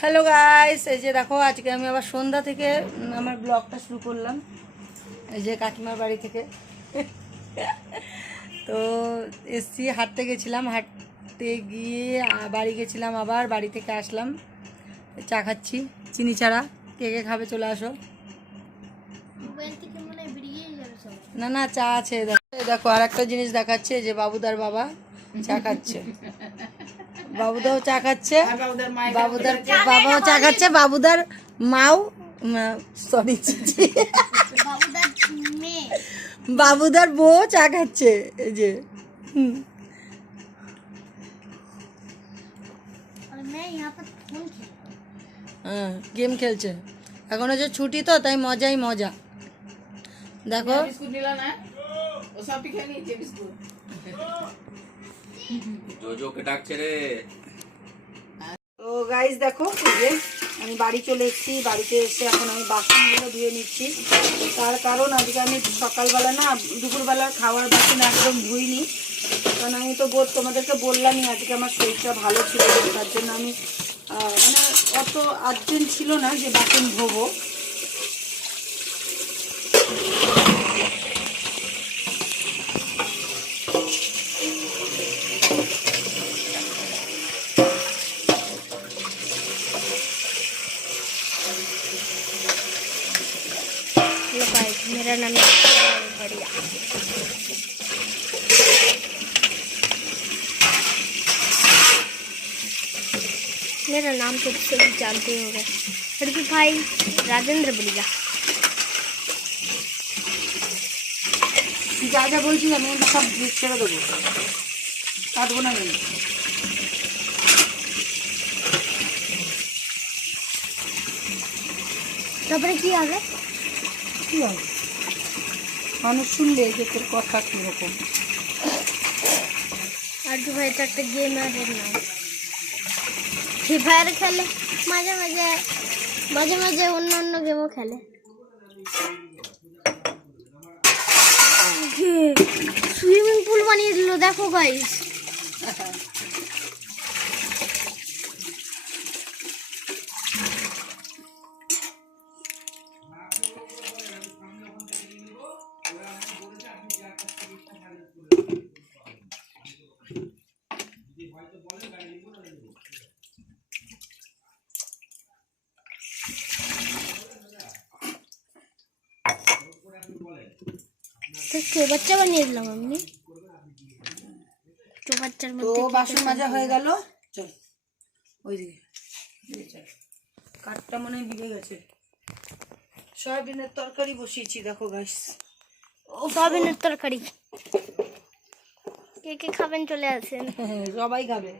Hello guys, এই যে দেখো আজকে আমি আবার সন্ধ্যা থেকে আমার ব্লগটা শুরু করলাম। এই যে কাকিমার বাড়ি থেকে তো এসছি, হাঁটতে গেছিলাম, হাঁটতে গিয়ে বাড়ি গেছিলাম, আবার বাড়ি থেকে আসলাম, চা খাচ্ছি চিনি ছাড়া। কে কে খাবে চলে আসো। না না, চা আছে। দেখো দেখো আর একটা জিনিস দেখাচ্ছে, যে বাবুদার বাবা চা খাচ্ছে, বাবুদাও চা খাচ্ছে, বাবুদার বাবাও চা খাচ্ছে, বাবুদার মাও সরি বাবুদার বউ চা খাচ্ছে। এই যে হ্যাঁ, গেম খেলছে। এখন হচ্ছে ছুটি তো, তাই মজাই মজা। দেখো জোজোকে ডাকছে রে। তো গাইস দেখো, এই যে আমি বাড়ি চলে এসেছি। বাড়িতে এসে এখন আমি বাসনগুলো ধুয়ে নিচ্ছি। তার কারণ আজকে আমি সকালবেলা না, দুপুরবেলার খাওয়ার বাসন একদম ধুইনি। কারণ আমি তো তোমাদেরকে বললামই আজকে আমার শরীরটা ভালো ছিল, তার জন্য আমি মানে অত আর্জেন্ট ছিল না যে বাসন ধোবো। मेरा नाम बढ़िया। मेरा नाम तो सभी जानते होंगे, हरकी भाई राजेंद्र बढ़िया। যা যা বলছি আমি সব ছেড়ে দেবো, কাটবো না আমি। তারপরে কি হবে? কি হবে? মানুষ শুনলে যে তোর কথা কিরকম। আর দু ভাই তো একটা গেমারের নাম, ফ্রি ফায়ার খেলে, মাঝে মাঝে মাঝে মাঝে অন্য অন্য গেমও খেলে। সুইমিং পুল বানিয়ে দিল, দেখো গাইস। বাচ্চা বানিয়ে দিলাম আমি, তো বাচ্চার তো মধ্যে বাসন মাজা হয়ে গেল। চল ওইদিকে, চল। কাঠটা মনে হয় বিগে গেছে। সয়াবিনের তরকারি বসিয়েছি, দেখো গাইস। সয়াবিনের তরকারি কে কে খাবেন চলে আসেন। সবাই খাবে।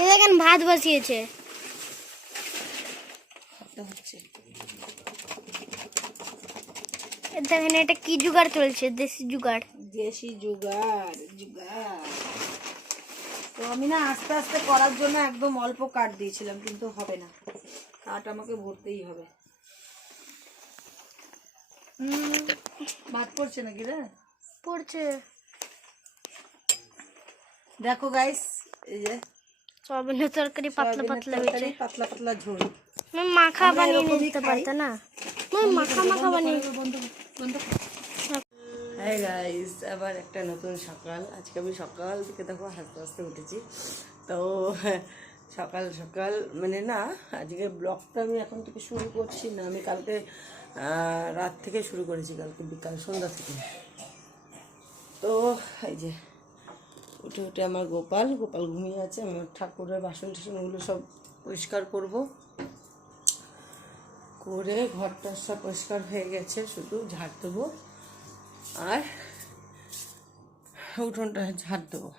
এই দেখেন ভাত বসিয়েছে। দেখেন এটা কি জুগাড় চলছে, দেশি জুগাড়। দেশি জুগাড় জুগাড়। তো আমি না আস্তে আস্তে করার জন্য একদম অল্প কাঠ দিয়েছিলাম, কিন্তু হবে না, কাঠ আমাকে ভরতেই হবে। ভাত পড়ছে নাকি রে? পড়ছে। দেখো গাইস, এই যে সয়াবিনের তরকারি পাতলা পাতলা হয়েছে, পাতলা পাতলা ঝোল। মাখা বানিয়ে নিতে পারতে না, মাখা মাখা বানিয়ে। হাই গাইস, আবার একটা নতুন সকাল। আজকে আমি সকাল থেকে দেখো হাসতে হাসতে উঠেছি। তো সকাল সকাল মানে না, আজকে ব্লগটা আমি এখন থেকে শুরু করছি না, আমি কালকে রাত থেকে শুরু করেছি, কালকে বিকাল সন্ধ্যা থেকে। তো এই যে উঠে উঠে আমার গোপাল ঘুমিয়ে আছে। আমি ঠাকুরের বাসন টাসনগুলো সব পরিষ্কার করব, করে ঘরটা সব পরিষ্কার হয়ে গেছে, শুধু ঝাড় দেবো আর উঠোনটা ঝাড় দেবো।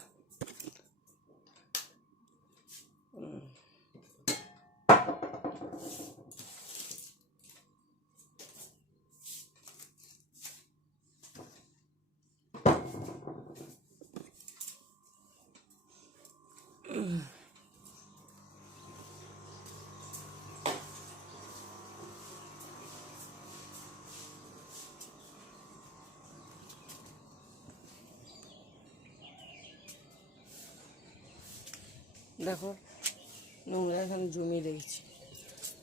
দেখো নোংরা এখানে জমিয়ে রেখেছি,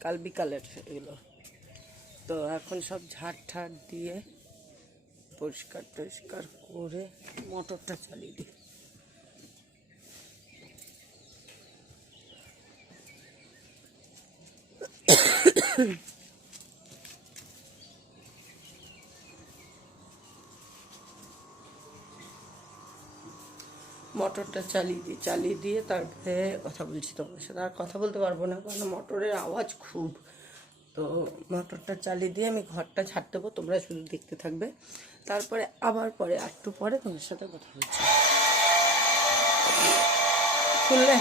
কাল বিকালের এগুলো। তো এখন সব ঝাড় ঠাড় দিয়ে পরিষ্কার টরিষ্কার করে মোটরটা চালিয়ে দিই। মোটরটা চালিয়ে দিয়ে তারপরে কথা বলছি তোমার সাথে। আর কথা বলতে পারবো না, কারণ মোটরের আওয়াজ খুব। তো মোটরটা চালিয়ে দিয়ে আমি ঘরটা ঝাড় দেবো, তোমরা শুধু দেখতে থাকবে। তারপরে আবার পরে একটু পরে তোমার সাথে কথা বলছি। শুনলে?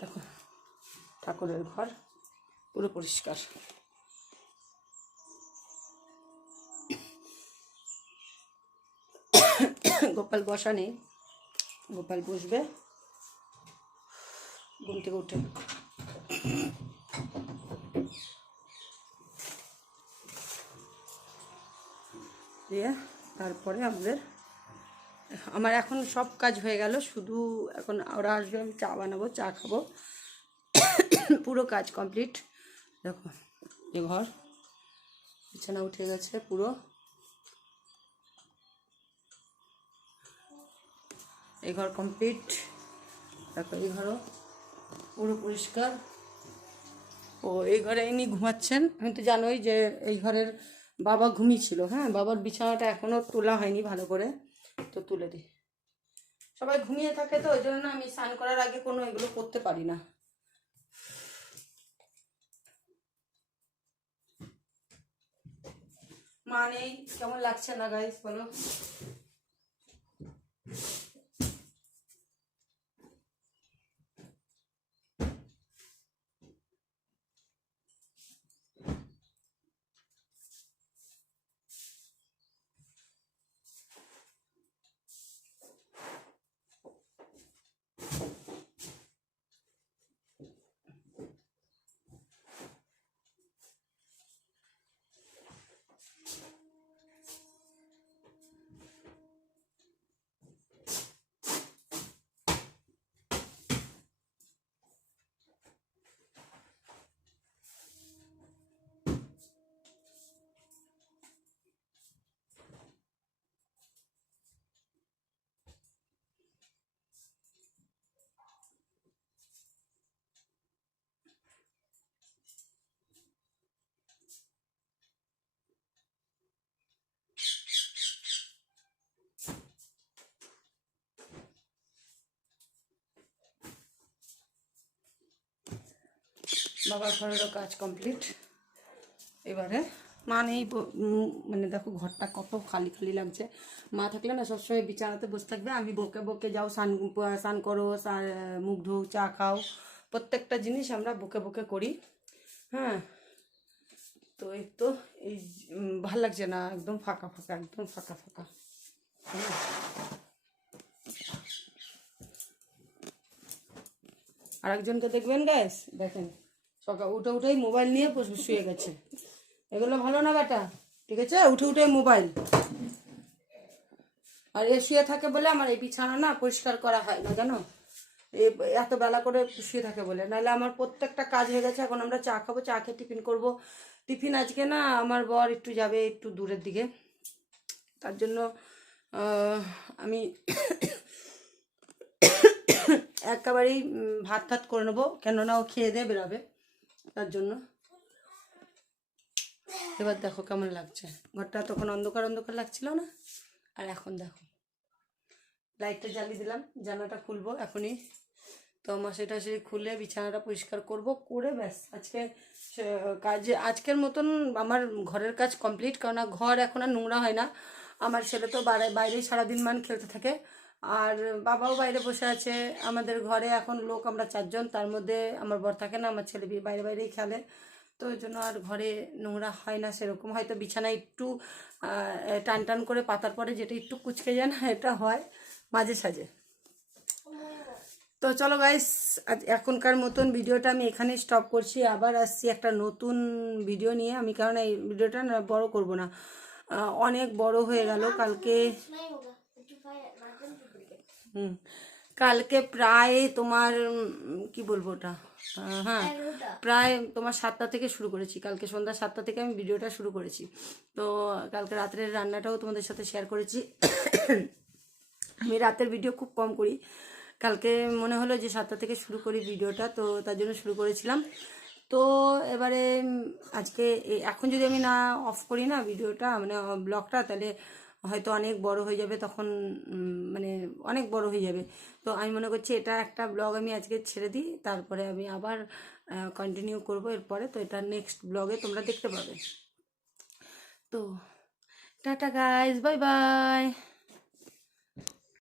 দেখো ঠাকুরের ঘর পুরো পরিষ্কার। গোপাল বসা নেই, গোপাল বসবে ঘুম থেকে উঠে। দিয়ে তারপরে আমার এখন সব কাজ হয়ে গেল, শুধু এখন ওরা আসবে, আমি চা বানাবো, চা খাবো, পুরো কাজ কমপ্লিট। দেখো এ ঘর বিছানা উঠে গেছে পুরো, এই ঘর কমপ্লিট। দেখো এই ঘরও পুরো পরিষ্কার। ও এই ঘরে ইনি ঘুমাচ্ছেন, আমি তো জানোই যে এই ঘরের বাবা ঘুমিয়েছিল। হ্যাঁ, বাবার বিছানাটা এখনও তোলা হয়নি ভালো করে, তো তুলে দিই। সবাই ঘুমিয়ে থাকে তো ওই জন্য আমি স্নান করার আগে কোনো এগুলো করতে পারি না। মা নেই, কেমন লাগছে না গাইস বলো? বাবার ঘরেরও কাজ কমপ্লিট। এবারে মা নেই, মানে দেখো ঘরটা কত খালি খালি লাগছে। মা থাকলে না সবসময় বিছানাতে বসে থাকবে, আমি বকে বকে যাও স্নান করো, মুখ ধো, চা খাও, প্রত্যেকটা জিনিস আমরা বকে বকে করি। হ্যাঁ, তো এই তো এই ভাল লাগছে না, একদম ফাঁকা ফাঁকা, একদম ফাঁকা ফাঁকা। আর একজনকে দেখবেন গ্যাস, দেখেন সকাল উঠে উঠেই মোবাইল নিয়ে শুয়ে গেছে। এগুলো ভালো না বেটা, ঠিক আছে? উঠে উঠে মোবাইল, আর এ শুয়ে থাকে বলে আমার এই বিছানা না পরিষ্কার করা হয় না, জানো? এত বেলা করে শুয়ে থাকে বলে, নাহলে আমার প্রত্যেকটা কাজ হয়ে গেছে। এখন আমরা চা খাবো, চা খেয়ে টিফিন করব। টিফিন আজকে না আমার বর একটু যাবে একটু দূরের দিকে, তার জন্য আমি একেবারেই ভাত ঠাত করে নেবো, কেননা ও খেয়ে দিয়ে বেরোবে, তার জন্য। এবার দেখো কেমন লাগছে, ঘরটা তখন অন্ধকার অন্ধকার লাগছিল না, আর এখন দেখো লাইটটা জ্বালিয়ে দিলাম, জানালাটা খুলবো এখনই। তো মশারিটা সেই খুলে বিছানাটা পরিষ্কার করব, করে ব্যাস আজকে কাজে আজকের মতন আমার ঘরের কাজ কমপ্লিট, কারণ ঘর এখন আর নোংরা হয় না। আমার ছেলে তো বাইরেই সারাদিন খেলতে থাকে, আর বাবাও বাইরে বসে আছে। আমাদের ঘরে এখন লোক আমরা 4 জন, তার মধ্যে আমার বর থাকে না, আমার ছেলে বাইরে বাইরেই খেলে। তো ওই জন্য আর ঘরে নোংরা হয় না সেরকম, হয়তো বিছানা একটু টান টান করে পাতার পরে যেটা একটু কুচকে যায় না, এটা হয় মাঝে সাঝে। তো চলো গাইস, এখনকার মতন ভিডিওটা আমি এখানেই স্টপ করছি, আবার আসছি একটা নতুন ভিডিও নিয়ে আমি, কারণ এই ভিডিওটা না বড় করব না, অনেক বড় হয়ে গেল। কালকে কালকে প্রায় তোমার কি বলবো ওটা, হ্যাঁ প্রায় তোমার 7টা থেকে শুরু করেছি, কালকে সন্ধ্যা 7টা থেকে আমি ভিডিওটা শুরু করেছি। তো কালকে রাত্রের রান্নাটাও তোমাদের সাথে শেয়ার করেছি। আমি রাতের ভিডিও খুব কম করি, কালকে মনে হলো যে 7টা থেকে শুরু করি ভিডিওটা, তো তার জন্য শুরু করেছিলাম। তো এবারে আজকে এখন যদি আমি না অফ করি না ভিডিওটা, মানে ব্লগটা, তাহলে হয়তো অনেক বড় হয়ে যাবে, তখন মানে অনেক বড় হয়ে যাবে। তো আমি মনে করছি এটা একটা ব্লগ আমি আজকে ছেড়ে দিই, তারপরে আমি আবার কন্টিনিউ করব এরপরে। তো এটা নেক্সট ব্লগে তোমরা দেখতে পাবে। তো টাটা গাইজ, বাই বাই।